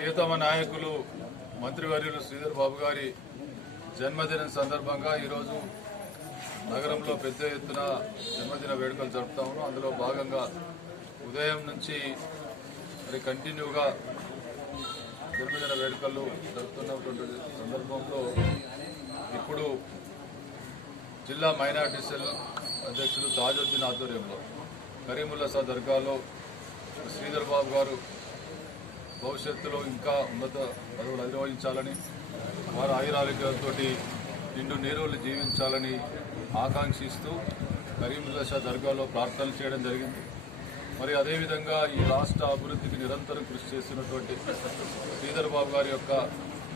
ప్రియతమ నాయకులు మంత్రివర్యులు శ్రీధర్ బాబు గారి జన్మదినం సందర్భంగా ఈరోజు నగరంలో పెద్ద ఎత్తున జన్మదిన వేడుకలు జరుపుతా ఉన్నాం. అందులో భాగంగా ఉదయం నుంచి మరి కంటిన్యూగా జన్మదిన వేడుకలు జరుపుతున్నటువంటి సందర్భంలో ఇప్పుడు జిల్లా మైనార్టీ సెల్ అధ్యక్షులు తాజుద్దీన్ ఆధ్వర్యంలో కరీముల్లా దర్గాలో శ్రీధర్ బాబు గారు భవిష్యత్తులో ఇంకా ఉన్నత పదవులు అధిరోహించాలని, వారు ఆయురారోగ్యాలతో నిండు నీరులు జీవించాలని ఆకాంక్షిస్తూ కరీముల్లా దర్గాలో ప్రార్థనలు చేయడం జరిగింది. మరి అదేవిధంగా ఈ రాష్ట్ర అభివృద్ధికి నిరంతరం కృషి చేస్తున్నటువంటి శ్రీధర్ బాబు గారి యొక్క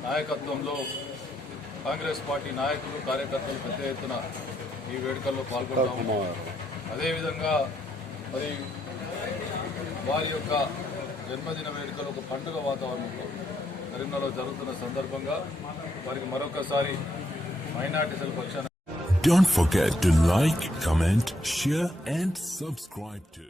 నాయకత్వంలో కాంగ్రెస్ పార్టీ నాయకులు కార్యకర్తలు పెద్ద ఎత్తున ఈ వేడుకల్లో పాల్గొంటాము. అదేవిధంగా మరి వారి యొక్క జన్మదిన వేడుకలు ఒక పండుగ వాతావరణంలో కరీంనగర్లో జరుగుతున్న సందర్భంగా వారికి మరొకసారి మైనార్టీ సెల్ పక్షాన Don't forget to like, comment, share and subscribe to